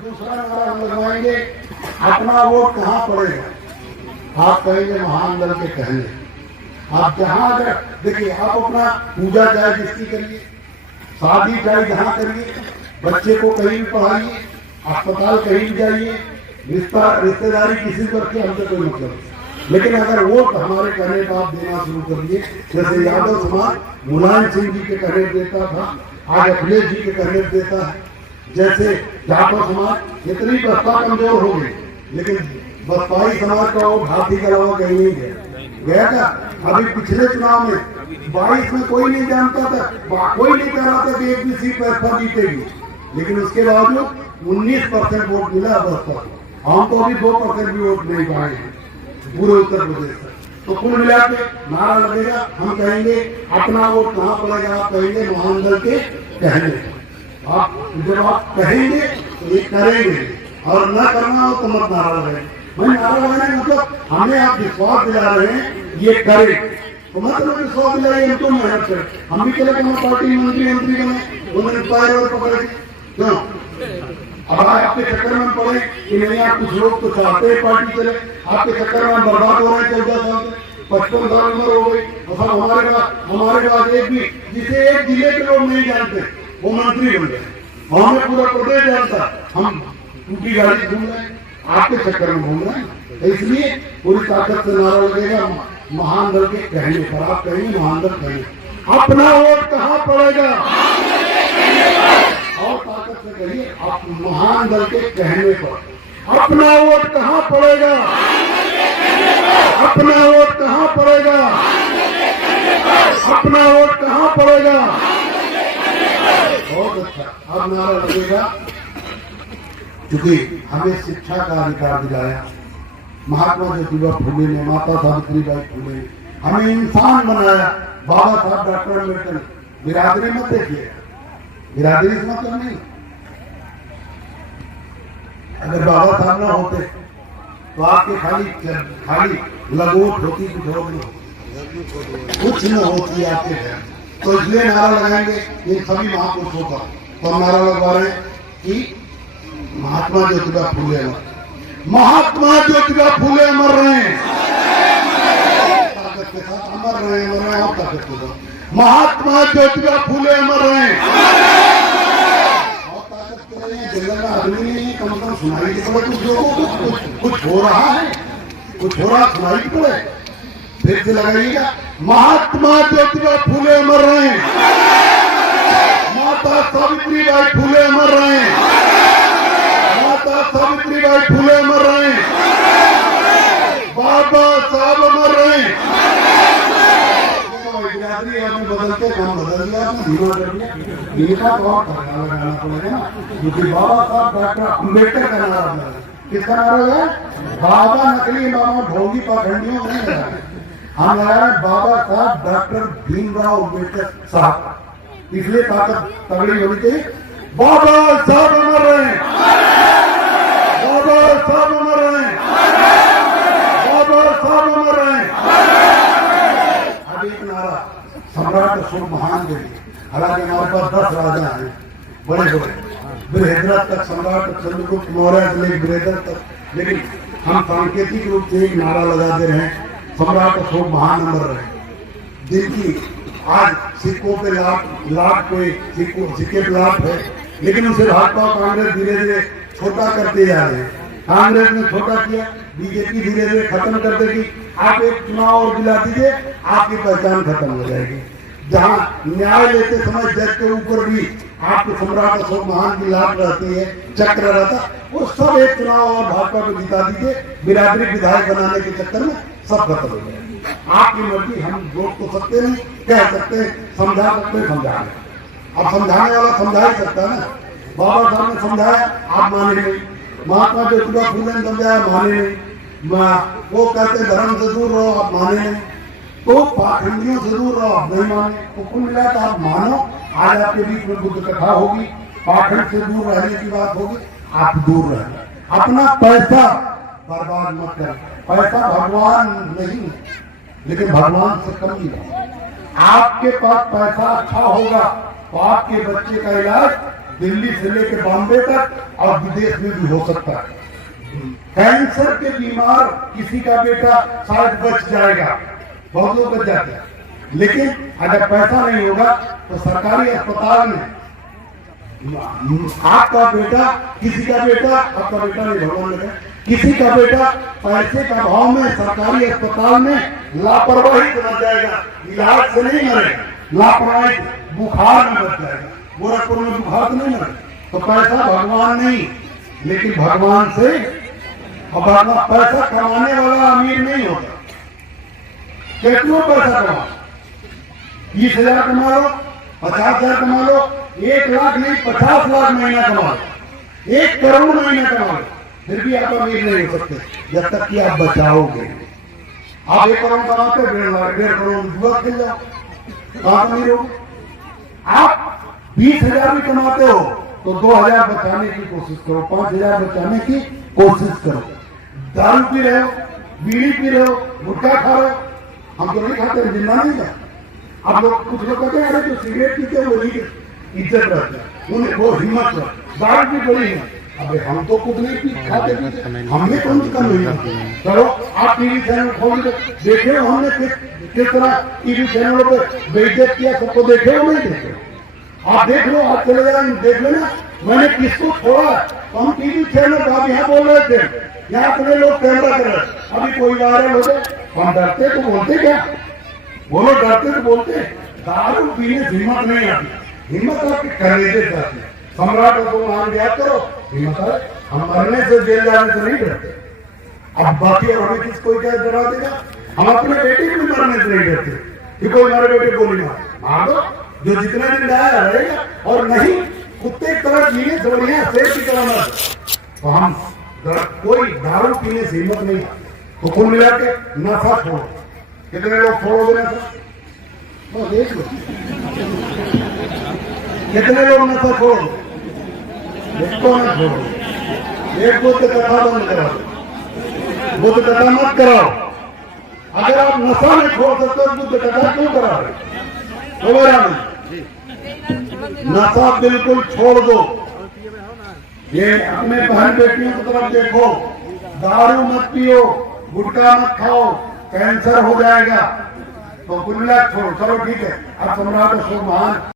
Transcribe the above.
दूसरा नारा हम लगवाएंगे, अपना वोट कहाँ पड़ेगा? आप कहेंगे महामंडल के कहने। आप जहां अगर देखिए, आप अपना पूजा चाहे जिसकी करिए, शादी चाहे जहां करिए, बच्चे को कहीं भी पढ़ाइए, अस्पताल कहीं भी जाइए, रिश्तेदारी किसी पर के हमसे कोई मतलब नहीं। लेकिन अगर वोट हमारे कहने का आप देना शुरू कर दिए, जैसे यादव समाज मुलायम सिंह जी के कहने देता था, आज अखिलेश जी के कहने देता है, जैसे जाटव समाज इतनी बसपा कमजोर हो गई, लेकिन बसपाई समाज का वोट हाथी के अलावा कहीं नहीं गया क्या? अभी पिछले चुनाव में 22 में कोई नहीं जानता था, कोई नहीं कह रहा था कि एक भी सीट बसपा जीतेगी, लेकिन उसके बावजूद 19% वोट मिला बसपा को। हम तो अभी 2% भी वोट नहीं पाए हैं पूरे उत्तर प्रदेश से। तो कुल मिला के नारा लगेगा, हम कहेंगे अपना वोट कहाँ पड़ेगा? आप कहेंगे महामंडल के कहने। आप जब आप कहेंगे तो ये करेंगे, और न करना हो तो मत नारा लगाएंगे। मैं नारा लगाने मतलब हमें आप विश्वास दिला रहे हैं ये करें, तो मतलब विश्वास दिलाइए, हम तो मेहनत करें। हम भी चले गए पार्टी मंत्री बने, उन्होंने पैर और पकड़े क्यों? अब आपके चक्कर में पड़े कि नहीं, आप कुछ लोग तो चाहते हैं पार्टी चले, आपके चक्कर में बर्बाद हो रहे हैं। 14 साल से 55 साल उम्र हो गई, और सब हमारे पास एक भी जिसे एक जिले के लोग नहीं जानते वो मंत्री बन गए, हमें पूरा प्रदेश जानता, हम उनकी गाड़ी घूम रहे हैं, आपके चक्कर में घूम रहे हैं। तो इसलिए पूरी ताकत से नारा लगेगा महामंडल के कहने पर। आप कहेंगे महामंडल कहने, अपना वोट कहाँ पड़ेगा? और ताकत से कहिए, आप महामंडल के कहने पर। अपना वोट कहाँ पड़ेगा? अपना वोट कहाँ पड़ेगा? अपना वोट कहाँ पड़ेगा? बहुत अच्छा, अब नारा लगेगा, क्योंकि हमें शिक्षा का अधिकार दिलाया महात्मा ज्योतिबा फुले ने, माता सावित्रीबाई फुले ने, हमें इंसान बनाया बाबा साहब डॉक्टर अम्बेडकर ने। बिरादरी मत देखिए, बिरादरी से मतलब नहीं, अगर बाबा साहब ना होते तो आपके खाली लगोट होती, कुछ न होती आपके घर। तो इसलिए नारा लगाएंगे ये सभी महापुरुषों का। तो नारा लगवा रहे हैं कि महात्मा ज्योतिबा फुले अमर, महात्मा ज्योतिबा फुले अमर रहे, ताकत के साथ अमर रहे, और ताकत के साथ महात्मा ज्योतिबा फुले अमर रहे, और ताकत के रहे। जंगल में आदमी नहीं, कम से कम सुनाई के पड़े कुछ लोगों को, कुछ हो रहा है, कुछ हो रहा सुनाई के पड़े। फिर से लगाइएगा, महात्मा ज्योतिबा फुले अमर रहे, माता सावित्रीबाई फुले अमर रहे, माता सावित्रीबाई फुले अमर रहे, बाबा साहब अमर रहे। बदलते काम बदल दिया, धीमा कर दिया, इनका तो और धक्का लगाना पड़ेगा ना, क्योंकि बाबा साहब डॉक्टर अम्बेडकर का नारा है। किसका नारा है? बाबा नकली बाबा ढोंगी पाखंडियों नहीं लगा, हम लगा रहे बाबा साहब डॉक्टर भीमराव अम्बेडकर साहब। इसलिए ताकत तगड़ी होनी चाहिए। बाबा साहब अमर रहे, बाबा साहब अमर रहे, बाबा साहब अमर रहे। अब एक नारा सम्राट अशोक महान के लिए, हालांकि हमारे पास 10 राजा हैं बड़े बड़े, बृहद्रथ तक, सम्राट चंद्रगुप्त मौर्य से लेकर बृहद्रथ तक, लेकिन हम सांकेतिक रूप से एक नारा लगा दे रहे हैं, सम्राट अशोक महान अमर रहे, जिनकी आज सिक्कों पे लाट कोई सिक्के पे लाट है, लेकिन उसे भाजपा और कांग्रेस धीरे धीरे छोटा करते जा रहे हैं। कांग्रेस ने छोटा किया, बीजेपी धीरे धीरे खत्म कर देगी। आप एक चुनाव और दिला दीजिए, आपकी पहचान खत्म हो जाएगी। जहां न्याय लेते समय जज के ऊपर भी आपको सम्राट अशोक महान की लाट रहती है, चक्र रहता, वो सब एक चुनाव और भाजपा को जिता दीजिए, बिरादरी विधायक बनाने के चक्कर में सब खत्म हो जाएगी। आपकी मर्जी, हम रोक तो सकते नहीं, कह सकते, समझा सकते, समझा रहे। अब समझाने वाला समझा ही सकता है ना। बाबा साहब ने समझाया, आप माने नहीं, महात्मा ज्योतिबा फुले ने समझाया, माने नहीं, वो कहते धर्म से दूर रहो, आप माने नहीं, तो पाखंडियों से दूर रहो, आप नहीं माने। तो कुल मिला तो आप मानो, आज आपके बीच में बुद्ध कथा होगी, पाखंड से दूर रहने की बात होगी, आप दूर रहें। अपना पैसा बर्बाद मत करें। पैसा भगवान नहीं है, लेकिन भगवान से कम नहीं। आपके पास पैसा अच्छा होगा तो आपके बच्चे का इलाज दिल्ली से लेकर बॉम्बे तक और विदेश में भी हो सकता है। कैंसर के बीमार किसी का बेटा शायद बच जाएगा, बहुत लोग बच जाते हैं, लेकिन अगर पैसा नहीं होगा तो सरकारी अस्पताल में आपका बेटा, किसी का बेटा, आपका बेटा नहीं भगवान लगे, किसी का बेटा पैसे का भाव में सरकारी अस्पताल में लापरवाही से मर जाएगा, इलाज से नहीं मरेगा, लापरवाही बुखार में मर जाएगा। गोरखपुर में बुखार नहीं मरे तो पैसा भगवान नहीं, लेकिन भगवान से और भगवान पैसा कमाने वाला अमीर नहीं होता। कितना पैसा कमा, 20,000 कमा लो, 50,000 कमा लो, 1 लाख नहीं 50 लाख महीना कमा लो, 1 करोड़ महीना कमा लो, फिर भी आप अमीर नहीं हो सकते जब तक कि आप बचाओगे। आप 1 करोड़ कमाते 1.5 करोड़ जुआ खेल जाओ, आप अमीर हो। आप 20,000 भी कमाते हो तो 2,000 बचाने की कोशिश करो, 5,000 बचाने की कोशिश करो। दारू पी रहे हो, बीड़ी पी रहे हो, गुटखा खा रहे हो, हम तो नहीं खाते, जिंदा नहीं था। अब लोग कुछ लोग कहते हैं अरे जो सिगरेट पीते वो नहीं इज्जत रहता है, उन्हें वो हिम्मत है, दारू भी बड़ी है। अबे हम तो कुछ नहीं पी खाते पीते, हमने कौन सी कम नहीं। चलो आप टीवी चैनल खोल के देखे हो, हमने किस तरह टीवी चैनलों पे बेइज्जत किया, सबको देखे हो नहीं देखे? आप देख लो, आप चले जाए देख लेना, मैंने किसको छोड़ा। तो हम टीवी चैनल आप यहाँ बोल रहे थे, यहाँ इतने लोग कैमरा कर रहे, अभी कोई वायरल हो गए, हम डरते तो बोलते क्या, बोलो डरते तो बोलते। दारू पीने से हिम्मत नहीं आती, हिम्मत आपके कलेजे से आती है। सम्राट को मान याद करो, हिम्मत है, हम मरने से जेल जाने से नहीं डरते। अब बाकी और हमें किस कोई क्या डरा देगा, हम अपने बेटे को मरने से नहीं डरते कि कोई हमारे बेटे गोली मार दो, जो जितना दिन लाया रहेगा, और नहीं कुत्ते की तरह जीने से बढ़िया शेर की तरह मर। तो हम कोई दारू पीने से हिम्मत नहीं, तो कुल मिला के नशा छोड़ो। कितने लोग छोड़ोगे नशा, तो देख लो कितने लोग नशा छोड़ोगे, इसको ना छोड़ो। एक बुद्ध कथा बंद कराओ, बुद्ध कथा मत कराओ। अगर आप नशा नहीं छोड़ सकते तो बुद्ध कथा क्यों करा रहे? नशा बिल्कुल छोड़ दो। ये अपने बहन बेटियों की तरफ देखो, दारू मत पियो, गुटखा मत खाओ, कैंसर हो जाएगा। तो कुल मिला छोड़ो। चलो ठीक है, अब सम्राट अशोक महान